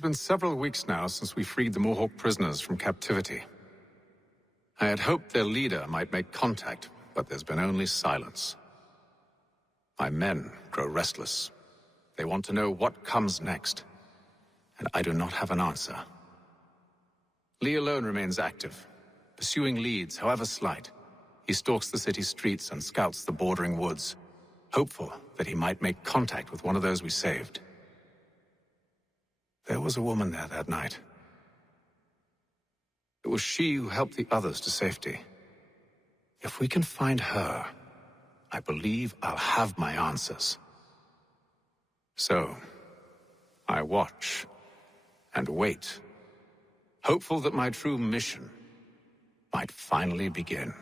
has been several weeks now since we freed the Mohawk prisoners from captivity. I had hoped their leader might make contact, but there's been only silence. My men grow restless. They want to know what comes next, and I do not have an answer. Lee alone remains active, pursuing leads, however slight. He stalks the city streets and scouts the bordering woods, hopeful that he might make contact with one of those we saved. There was a woman there that night. It was she who helped the others to safety. If we can find her, I believe I'll have my answers. So, I watch and wait, hopeful that my true mission might finally begin.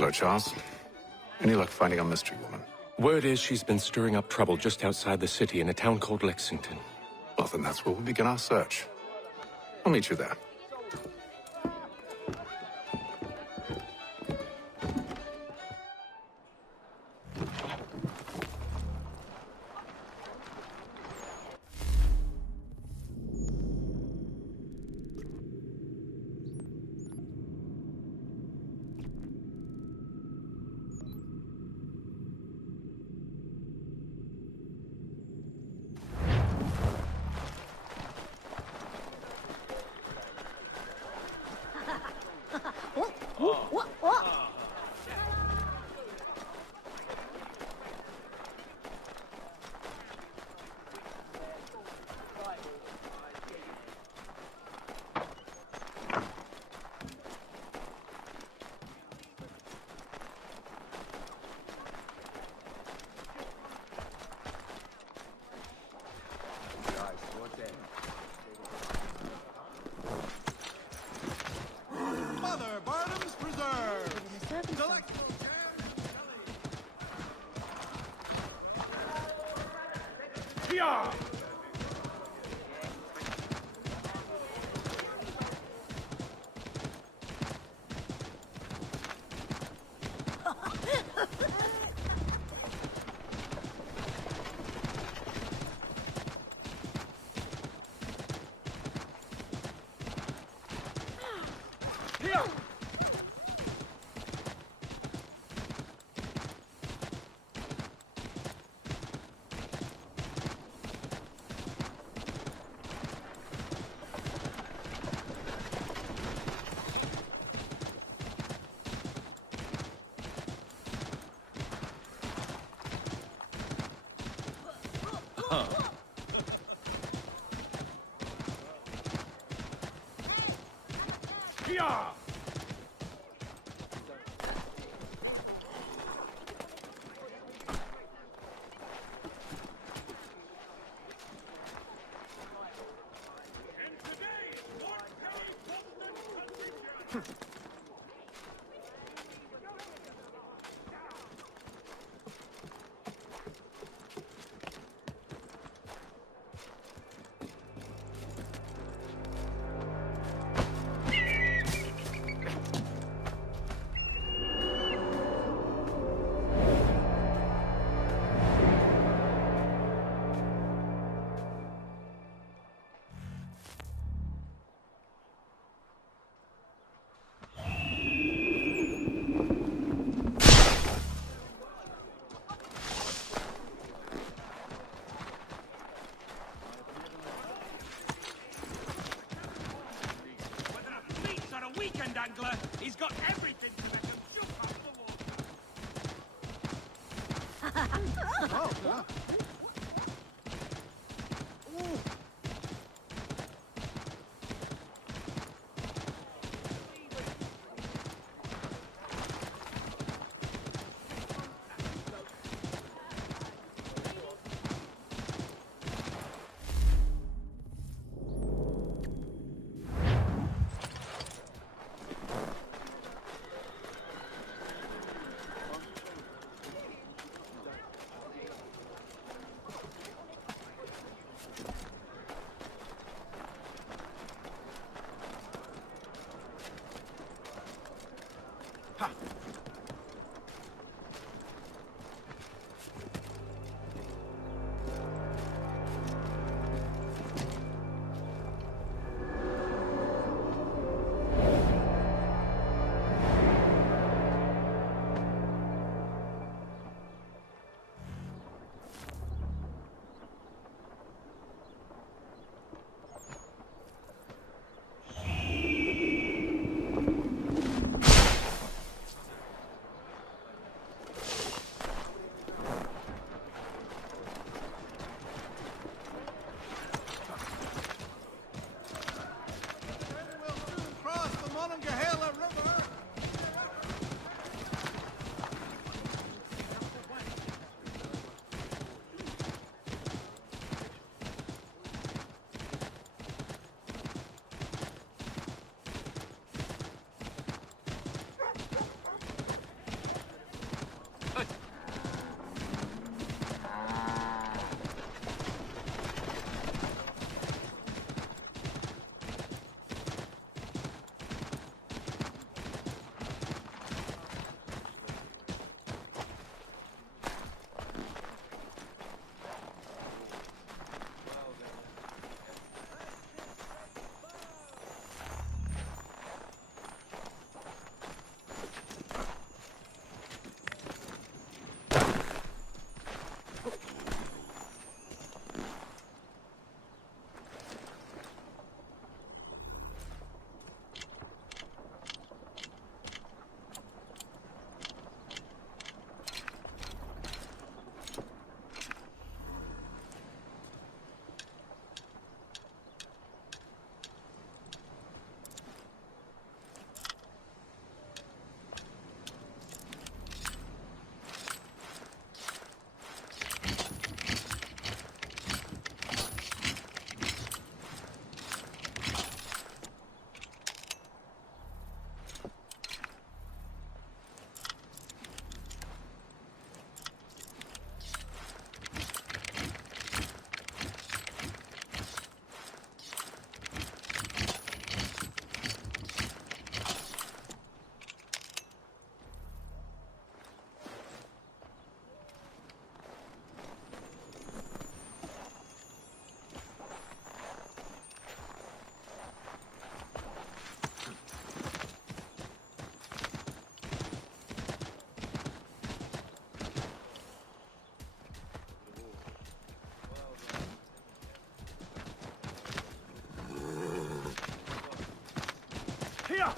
Hello, Charles. Any luck finding a mystery woman? Word is she's been stirring up trouble just outside the city in a town called Lexington. Well, then that's where we'll begin our search. I'll meet you there. Mother Barnum's Preserve! Delectable weekend angler. He's got everything to make him jump out of the water. We'll soon cross the Monongahela River. Here!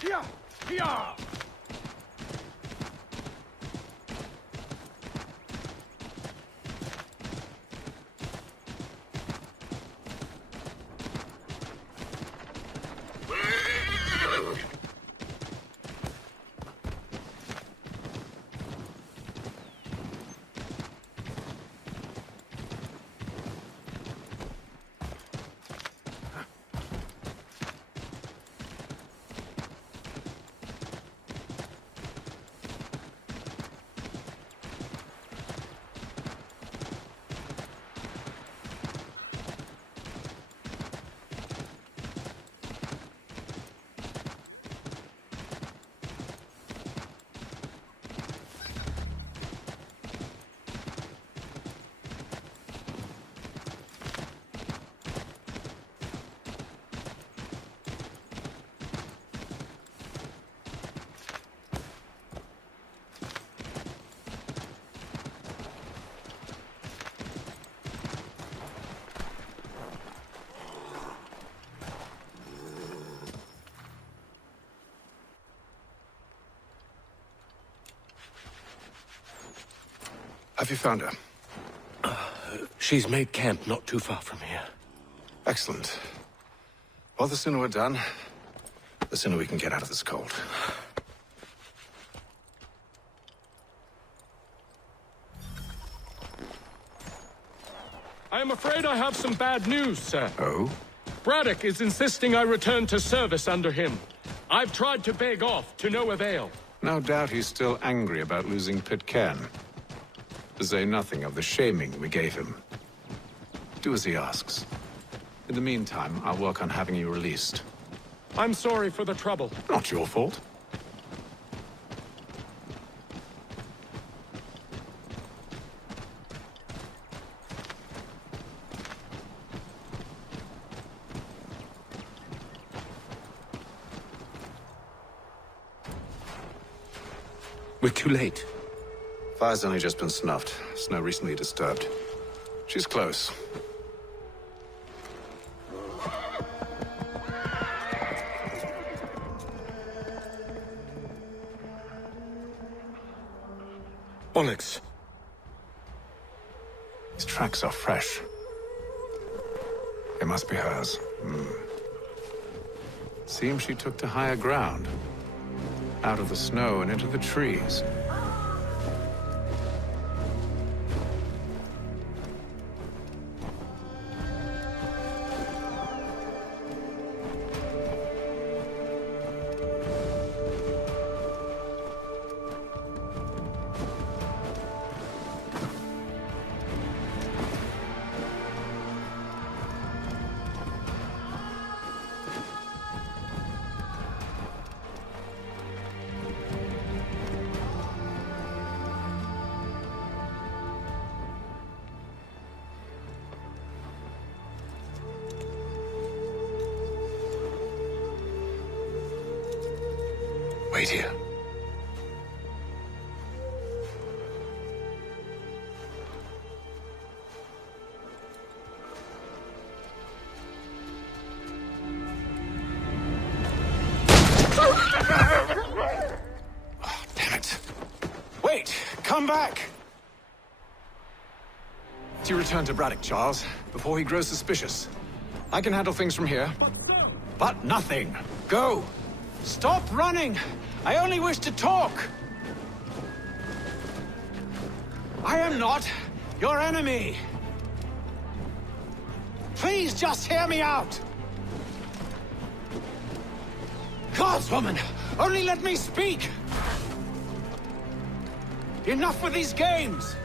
Here! Here! Have you found her? She's made camp not too far from here. Excellent. Well, the sooner we're done, the sooner we can get out of this cold. I am afraid I have some bad news, sir. Oh? Braddock is insisting I return to service under him. I've tried to beg off, to no avail. No doubt he's still angry about losing Pitcairn. To say nothing of the shaming we gave him. Do as he asks. In the meantime, I'll work on having you released. I'm sorry for the trouble. Not your fault. We're too late. Fire's only just been snuffed. Snow recently disturbed. She's close. Onyx. These tracks are fresh. They must be hers. Seems she took to higher ground. Out of the snow and into the trees. Wait here. Oh, damn it. Wait! Come back! You return to Braddock, Charles, before he grows suspicious. I can handle things from here. But nothing! Go! Stop running! I only wish to talk! I am not your enemy! Please just hear me out! Gods, woman! Only let me speak! Enough with these games!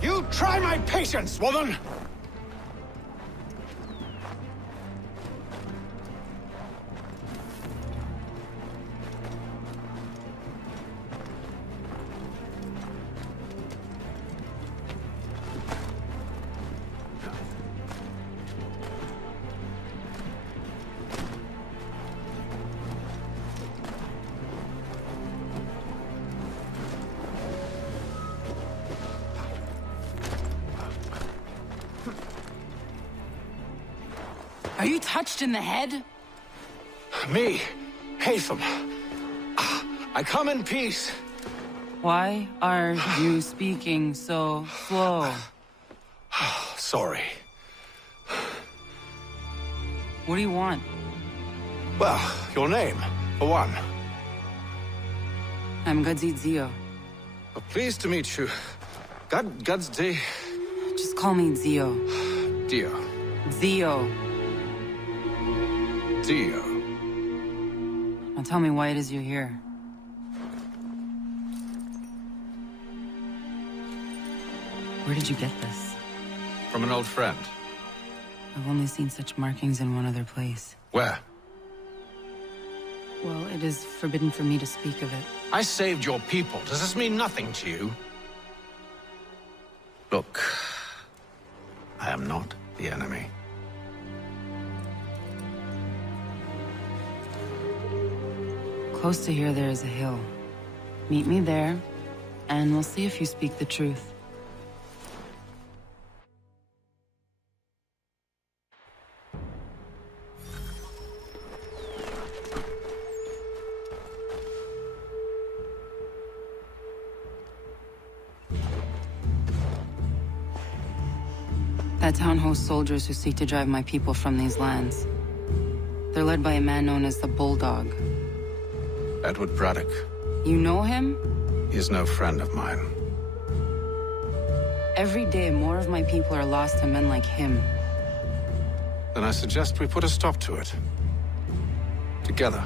You try my patience, woman! Are you touched in the head? Me, Haytham. I come in peace. Why are you speaking so slow? Sorry. What do you want? Well, your name, for one. I'm Gadzit Zio. Well, pleased to meet you. Gadsdi Just call me Zio. Dio. Zio. Dio. Now tell me why it is you're here. Where did you get this? From an old friend. I've only seen such markings in one other place. Where? Well, it is forbidden for me to speak of it. I saved your people. Does this mean nothing to you? Look, I am not the enemy. Close to here, there is a hill. Meet me there, and we'll see if you speak the truth. That town hosts soldiers who seek to drive my people from these lands. They're led by a man known as the Bulldog. Edward Braddock. You know him? He is no friend of mine. Every day, more of my people are lost to men like him. Then I suggest we put a stop to it. Together.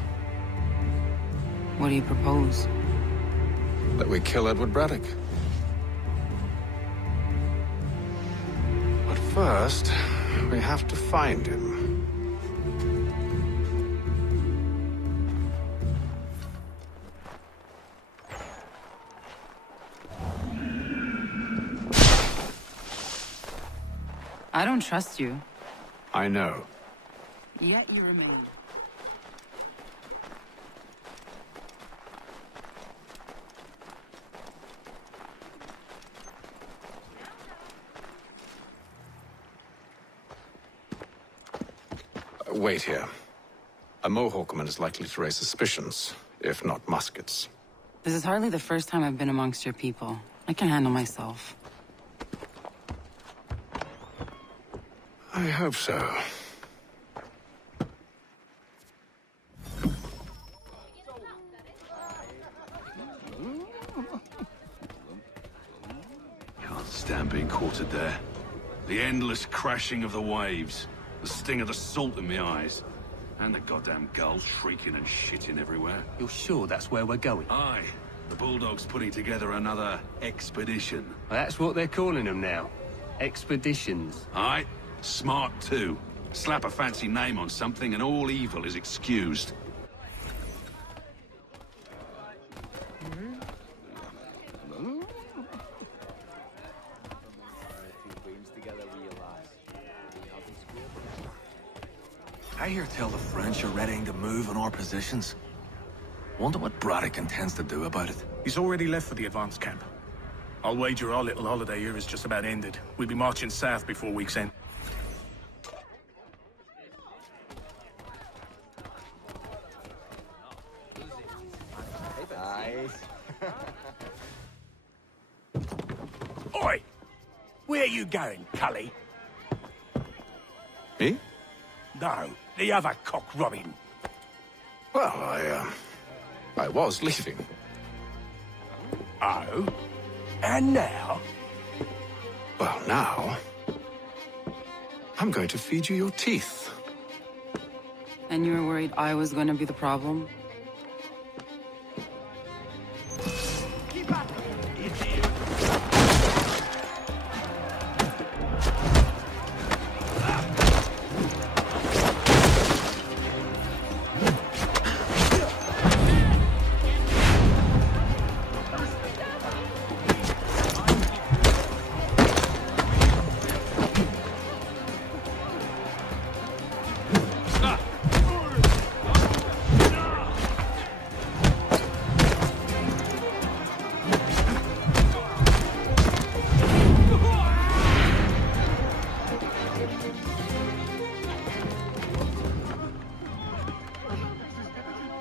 What do you propose? That we kill Edward Braddock. But first, we have to find him. I don't trust you. I know. Yet you remain. Wait here. A Mohawkman is likely to raise suspicions, if not muskets. This is hardly the first time I've been amongst your people. I can handle myself. I hope so. Can't stand being quartered there. The endless crashing of the waves, the sting of the salt in my eyes, and the goddamn gulls shrieking and shitting everywhere. You're sure that's where we're going? Aye, the Bulldog's putting together another expedition. Well, that's what they're calling them now. Expeditions. Aye, smart too. Slap a fancy name on something and all evil is excused. I hear tell the French are readying to move on our positions. Wonder what Braddock intends to do about it. He's already left for the advance camp. I'll wager our little holiday here is just about ended. We'll be marching south before week's end. Oi! Where you going, Cully? Me? No, the other cock Robin. Well, I was leaving. Oh? And now? Well, now... I'm going to feed you your teeth. And you were worried I was going to be the problem?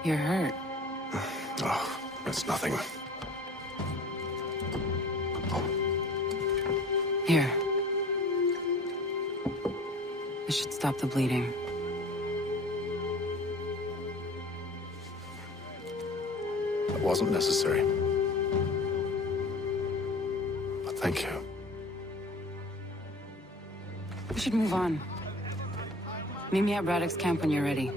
You're hurt. Oh, it's nothing. Here. This should stop the bleeding. wasn't necessary. But thank you. We should move on. Meet me at Braddock's camp when you're ready.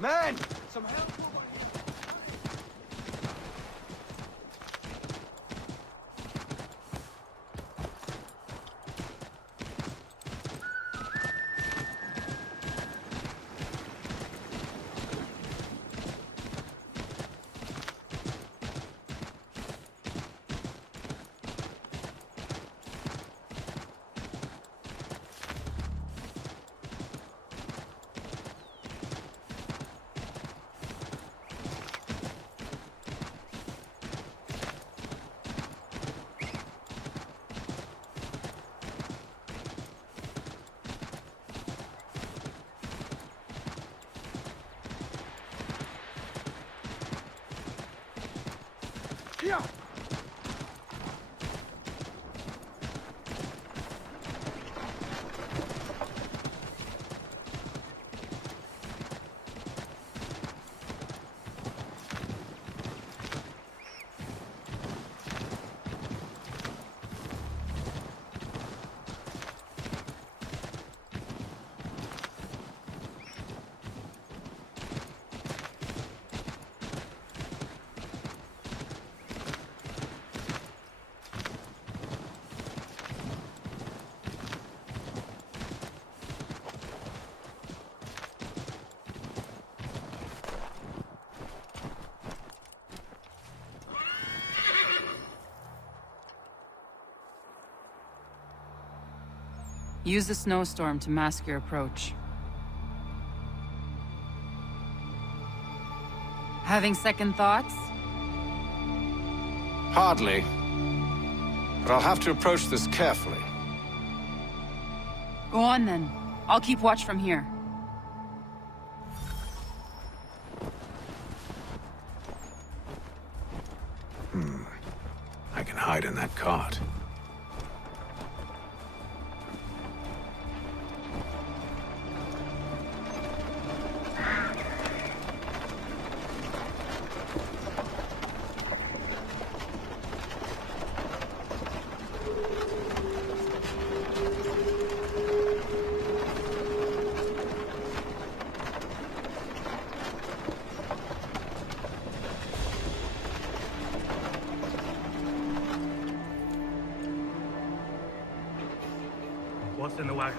Man! Some help! Yeah! Use the snowstorm to mask your approach. Having second thoughts? Hardly. But I'll have to approach this carefully. Go on then. I'll keep watch from here. I can hide in that cart. What's in the wagon?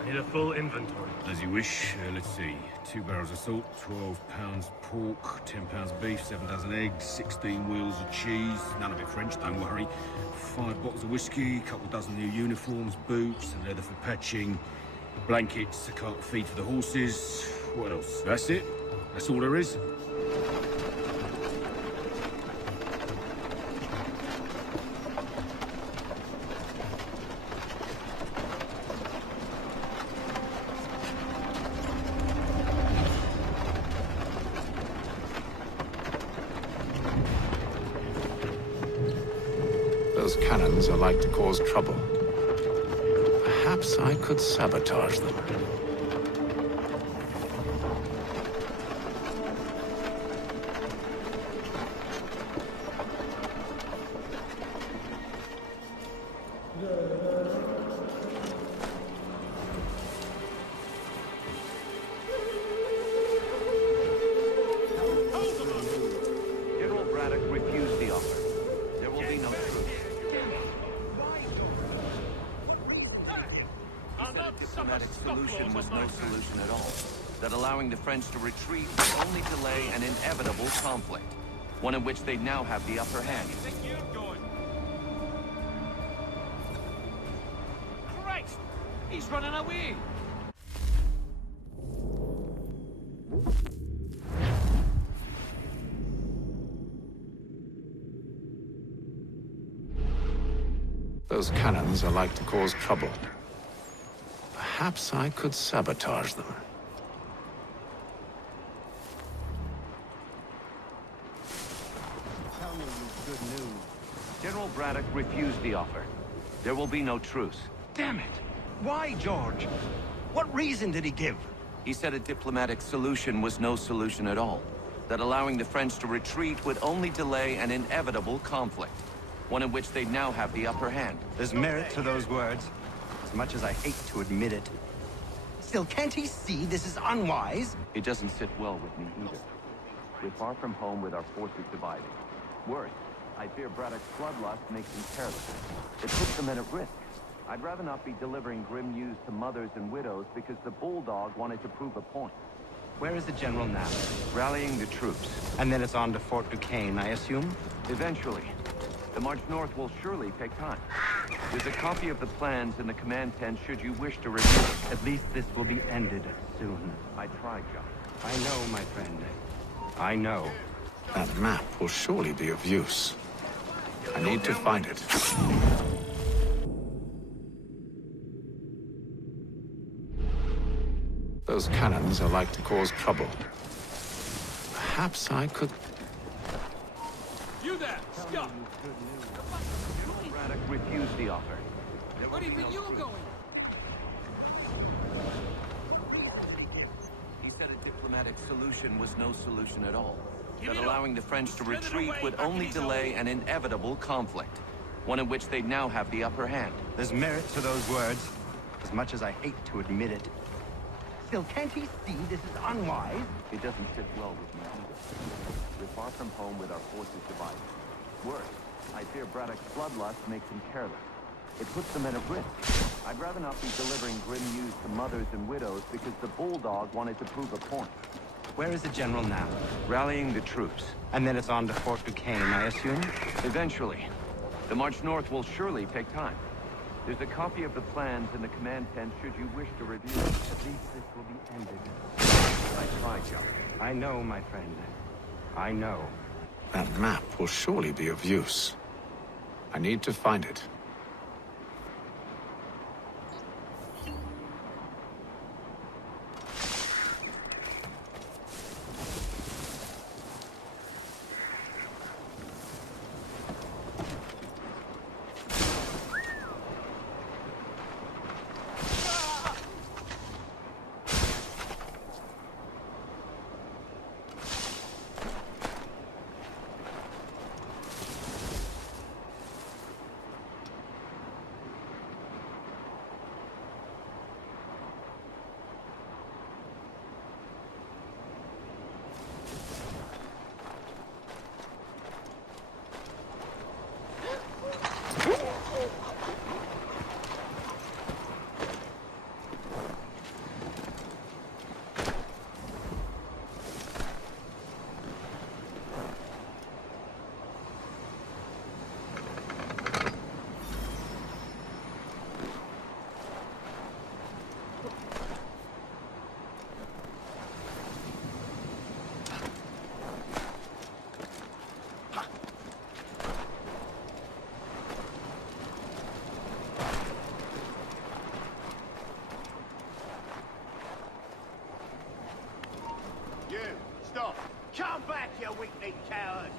I need a full inventory. As you wish. Let's see. 2 barrels of salt, 12 pounds pork, 10 pounds beef, 7 dozen eggs, 16 wheels of cheese. None of it French, don't worry. 5 bottles of whiskey, couple dozen new uniforms, boots, and leather for patching, blankets, a cart of feed for the horses. What else? That's it. That's all there is. Those cannons are like to cause trouble. Perhaps I could sabotage them. General Braddock refused the offer. There will be no truce. A diplomatic solution was no solution at all. That allowing the French to retreat would only delay an inevitable conflict, one in which they now have the upper hand. Think you're going? Christ! He's running away! Those cannons are like to cause trouble. Perhaps I could sabotage them. Tell me good news. General Braddock refused the offer. There will be no truce. Damn it! Why, George? What reason did he give? He said a diplomatic solution was no solution at all. That allowing the French to retreat would only delay an inevitable conflict. One in which they now have the upper hand. There's merit to those words, as much as I hate to admit it. Still, can't he see this is unwise? It doesn't sit well with me either. We're far from home with our forces divided. Worse, I fear Braddock's bloodlust makes him careless. It puts the men at risk. I'd rather not be delivering grim news to mothers and widows because the Bulldog wanted to prove a point. Where is the general now? Rallying the troops. And then it's on to Fort Duquesne, I assume? Eventually. The march north will surely take time. There's a copy of the plans in the command tent should you wish to review it. At least this will be ended soon. I tried, John. I know, my friend. I know. That map will surely be of use. I need to find it. Those cannons are like to cause trouble. Perhaps I could... You there! Stop! General Braddock refused the offer. Where do you think you're going? He said a diplomatic solution was no solution at all. That allowing the French to retreat would only delay an inevitable conflict. One in which they now have the upper hand. There's merit to those words, as much as I hate to admit it. Still, can't he see this is unwise? It doesn't sit well with me either. We're far from home with our forces divided. Worse, I fear Braddock's bloodlust makes him careless. It puts the men at risk. I'd rather not be delivering grim news to mothers and widows because the Bulldog wanted to prove a point. Where is the general now? Rallying the troops. And then it's on to Fort Duquesne, I assume? Eventually. The march north will surely take time. There's a copy of the plans in the command tent should you wish to review it. At least this will be ended. I tried, John. I know, my friend. I know. That map will surely be of use. I need to find it. Stop! Come back, you weak-kneed coward!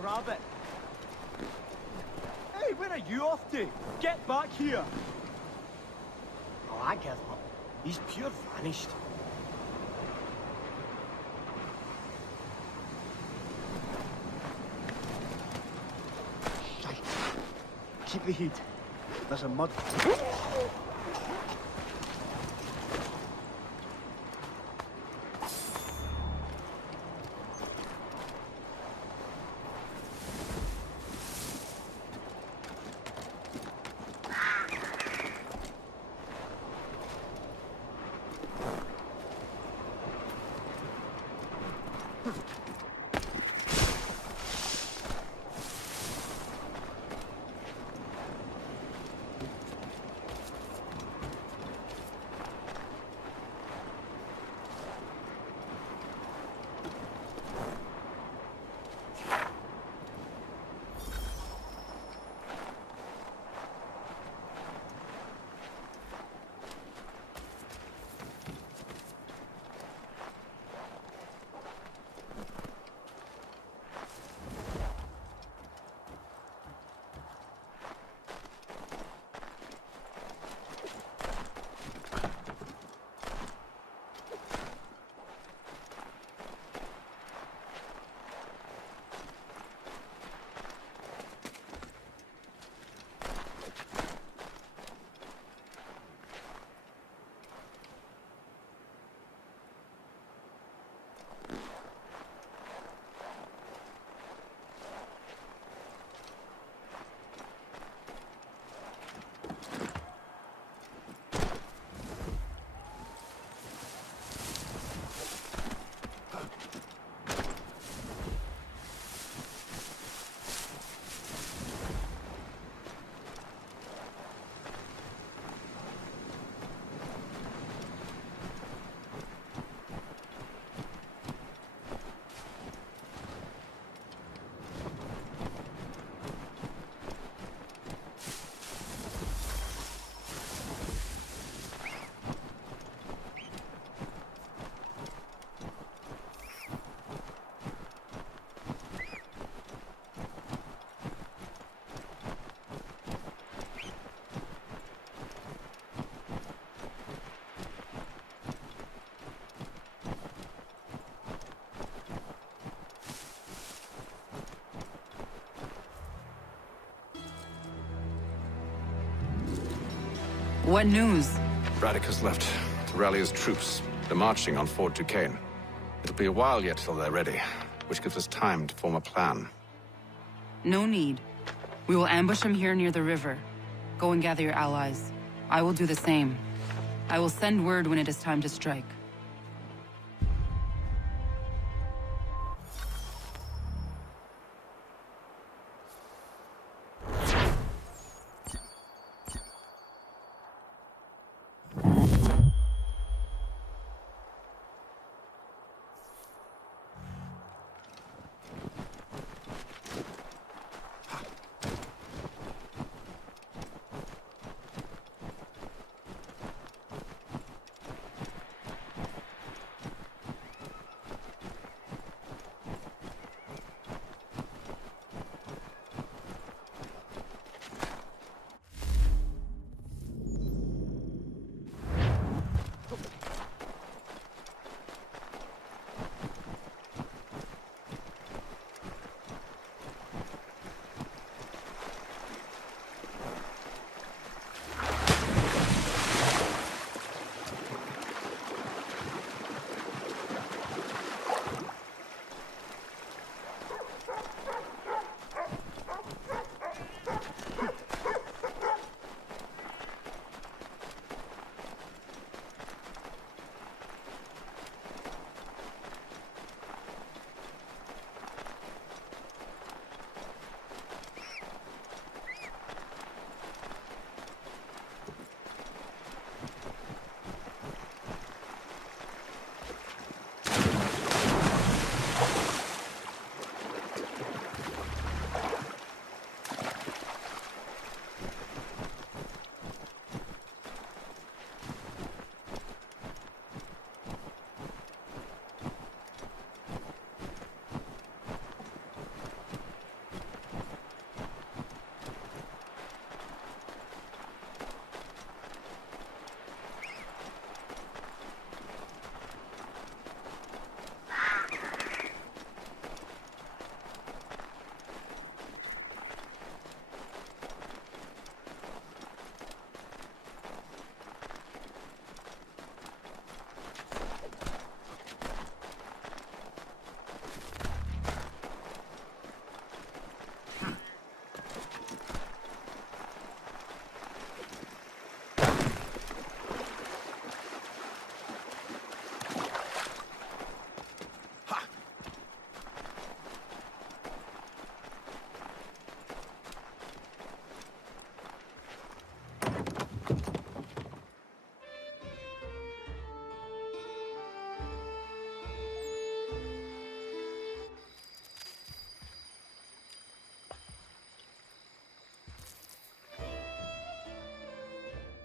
grab it. Hey, where are you off to? Get back here! Oh, I give up. He's pure vanished. Shite. Keep the heat. There's a mud. What news? Braddock has left to rally his troops. They're marching on Fort Duquesne. It'll be a while yet till they're ready, which gives us time to form a plan. No need. We will ambush him here near the river. Go and gather your allies. I will do the same. I will send word when it is time to strike.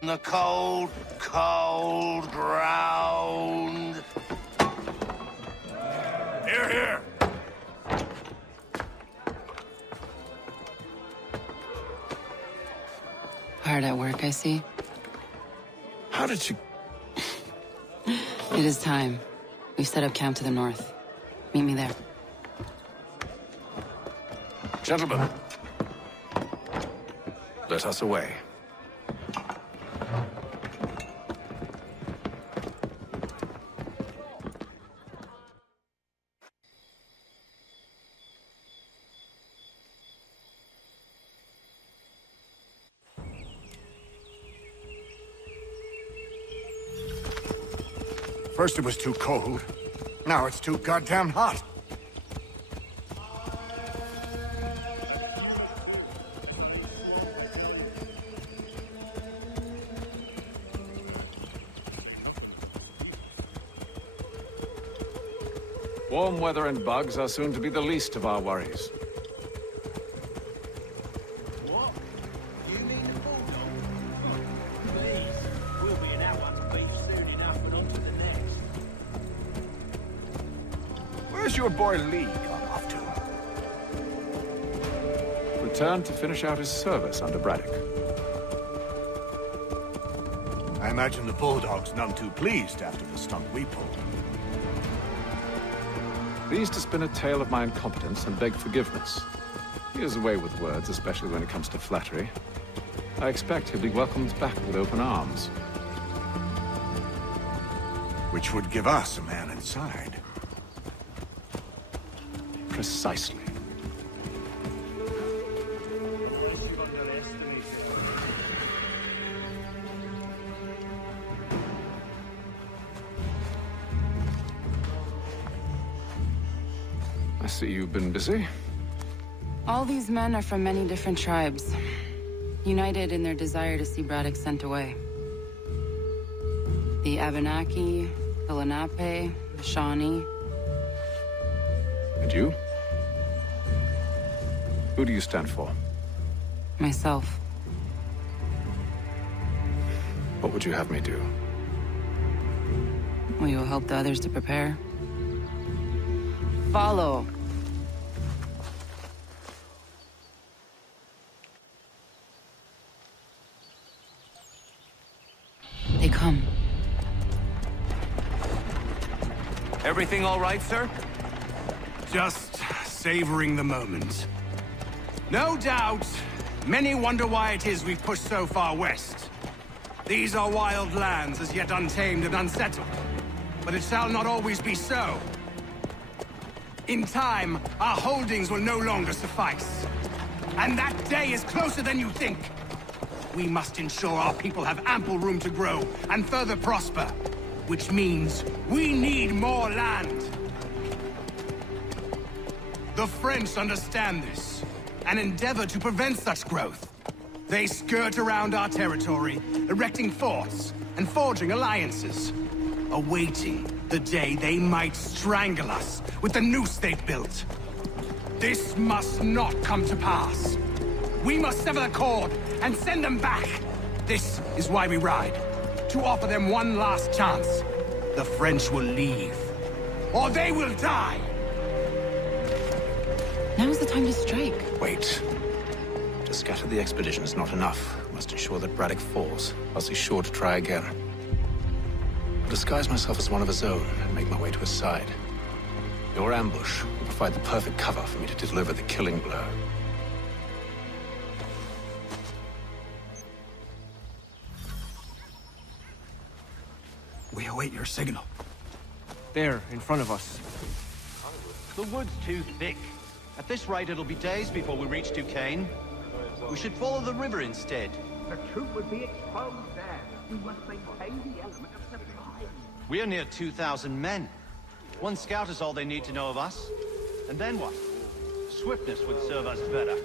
The cold, cold ground. Here, here! Hard at work, I see. How did you... It is time. We've set up camp to the north. Meet me there. Gentlemen, let us away. First it was too cold. Now it's too goddamn hot. Warm weather and bugs are soon to be the least of our worries. What? You mean the bulldog? Please, we'll be in our one's beef soon enough and on to the next. Where's your boy Lee gone off to? Returned to finish out his service under Braddock. I imagine the Bulldog's none too pleased after the stunt we pulled. Pleased to spin a tale of my incompetence and beg forgiveness. He is away with words, especially when it comes to flattery. I expect he'll be welcomed back with open arms. Which would give us a man inside. Precisely. I see you've been busy. All these men are from many different tribes, united in their desire to see Braddock sent away. The Abenaki, the Lenape, the Shawnee. And you? Who do you stand for? Myself. What would you have me do? Will you help the others to prepare? Follow. They come. Everything all right, sir? Just savoring the moment. No doubt, many wonder why it is we've pushed so far west. These are wild lands, as yet untamed and unsettled. But it shall not always be so. In time, our holdings will no longer suffice. And that day is closer than you think. We must ensure our people have ample room to grow and further prosper. Which means we need more land. The French understand this, and endeavor to prevent such growth. They skirt around our territory, erecting forts and forging alliances, awaiting the day they might strangle us with the noose they've built. This must not come to pass. We must sever the cord and send them back. This is why we ride, to offer them one last chance. The French will leave, or they will die. Now is the time to strike. Wait. To scatter the expedition is not enough. We must ensure that Braddock falls, else he's sure to try again. I'll disguise myself as one of his own and make my way to his side. Your ambush will provide the perfect cover for me to deliver the killing blow. We await your signal. There, in front of us. The wood's too thick. At this rate, it'll be days before we reach Duquesne. We should follow the river instead. The truth would be exposed there. We must maintain the element of surprise. We're near 2,000 men. One scout is all they need to know of us. And then what? Swiftness would serve us better.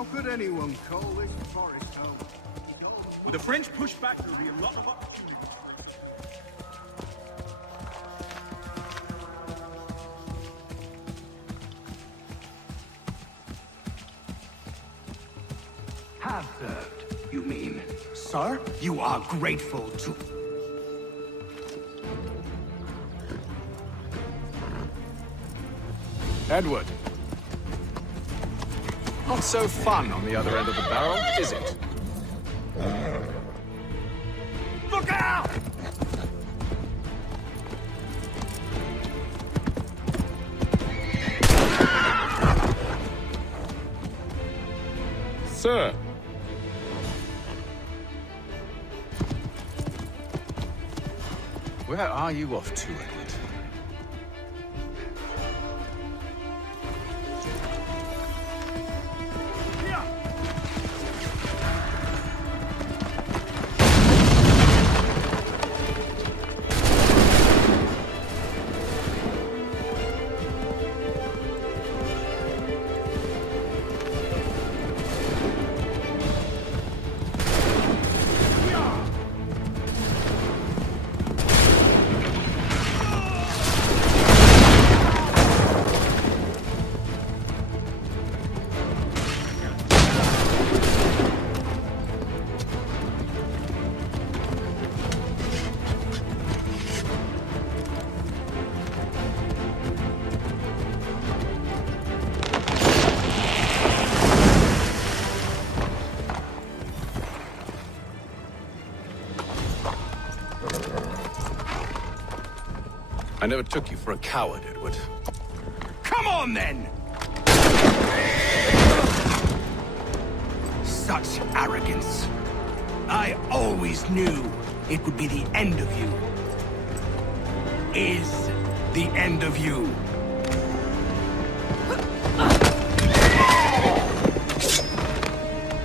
How could anyone call this forest home? With the French push back, there'll be a lot of opportunity. Have served, you mean? Sir, you are grateful to... Edward. Not so fun on the other end of the barrel, is it? Look out! Sir! Where are you off to, Edward? I never took you for a coward, Edward. Come on, then! Such arrogance. I always knew it would be the end of you. Is the end of you.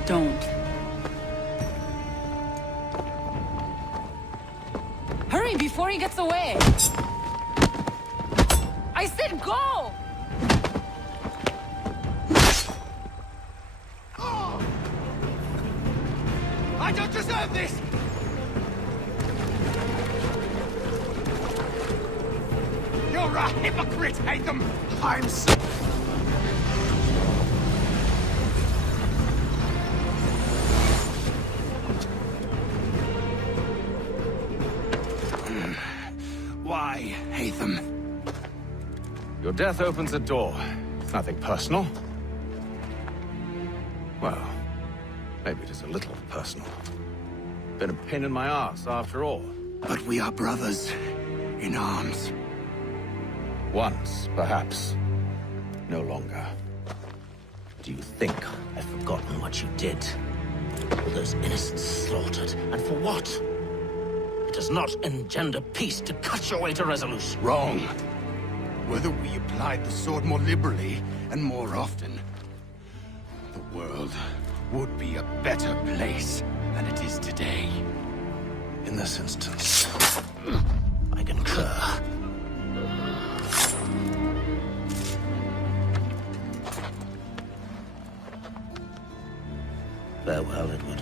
Don't. Hurry before he gets away! I said go! I don't deserve this! You're a hypocrite, Haytham! I'm so... Why, Haytham? Your death opens a door. It's nothing personal. Well, maybe it is a little personal. Been a pain in my ass, after all. But we are brothers in arms. Once, perhaps. No longer. Do you think I've forgotten what you did? All those innocents slaughtered, and for what? It does not engender peace to cut your way to resolution. Wrong. Whether we applied the sword more liberally and more often, the world would be a better place than it is today. In this instance, I concur. Farewell, Edward.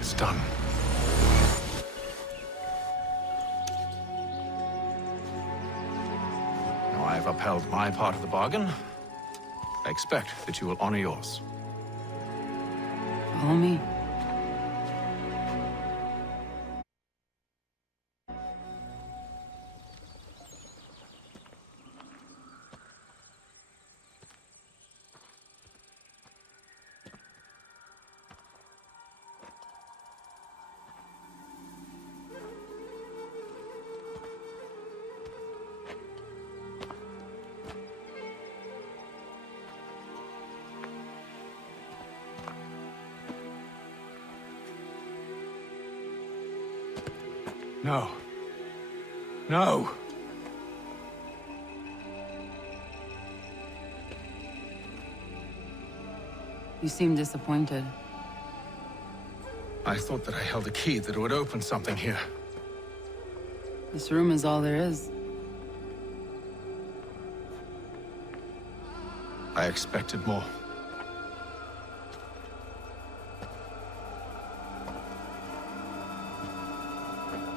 It's done. Now I've upheld my part of the bargain. I expect that you will honor yours. Follow me. No. No! You seem disappointed. I thought that I held a key that would open something here. This room is all there is. I expected more.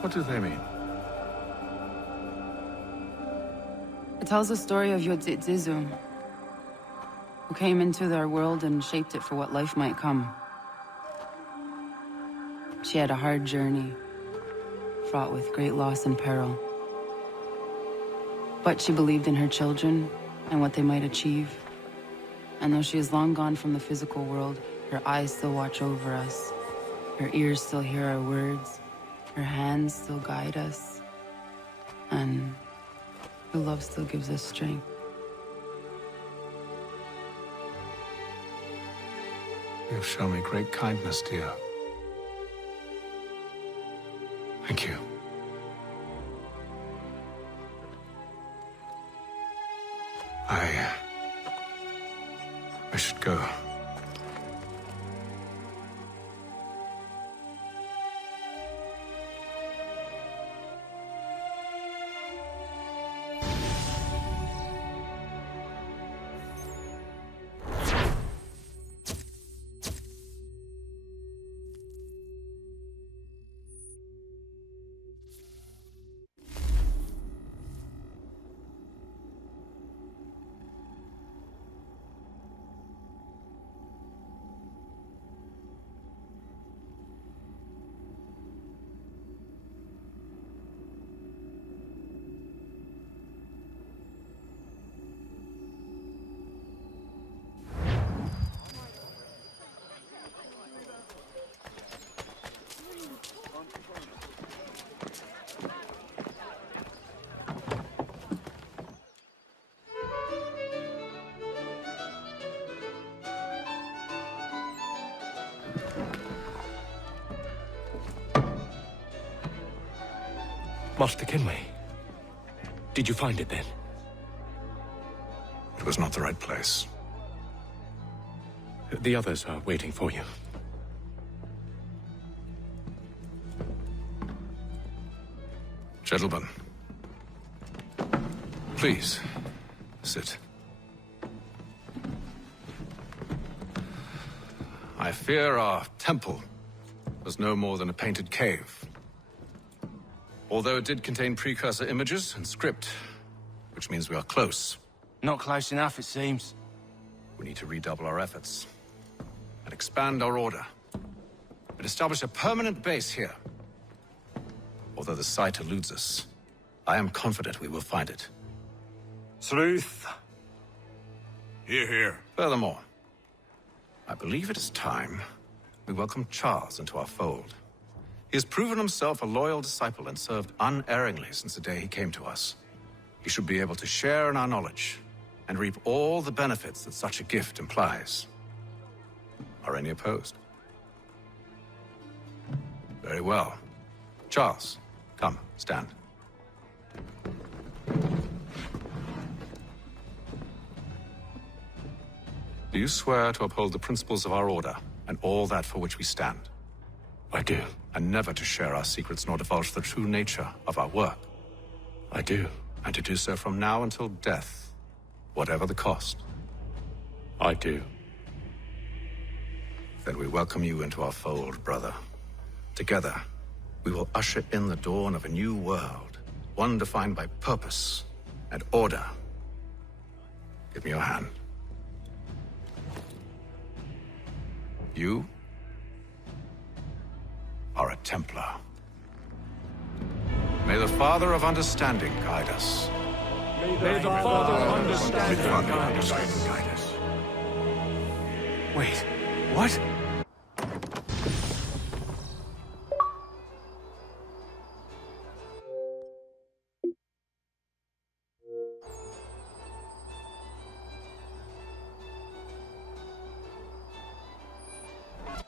What do they mean? It tells the story of Yodzizum, who came into their world and shaped it for what life might come. She had a hard journey, fraught with great loss and peril. But she believed in her children and what they might achieve. And though she is long gone from the physical world, her eyes still watch over us. Her ears still hear our words. Her hands still guide us. And her love still gives us strength. You've shown me great kindness, dear. Thank you. I should go. Master Kenway, did you find it then? It was not the right place. The others are waiting for you. Gentlemen, please, sit. I fear our temple was no more than a painted cave. Although it did contain precursor images and script, which means we are close. Not close enough, it seems. We need to redouble our efforts and expand our order, but establish a permanent base here. Although the site eludes us, I am confident we will find it. Truth. Hear, hear. Furthermore, I believe it is time we welcome Charles into our fold. He has proven himself a loyal disciple and served unerringly since the day he came to us. He should be able to share in our knowledge and reap all the benefits that such a gift implies. Are any opposed? Very well. Charles, come, stand. Do you swear to uphold the principles of our order and all that for which we stand? I do. And never to share our secrets nor divulge the true nature of our work? I do. And to do so from now until death, whatever the cost? I do. Then we welcome you into our fold, brother. Together, we will usher in the dawn of a new world, one defined by purpose and order. Give me your hand. You are a Templar. May the Father of Understanding guide us. May the Father of Understanding guide us. Wait, what?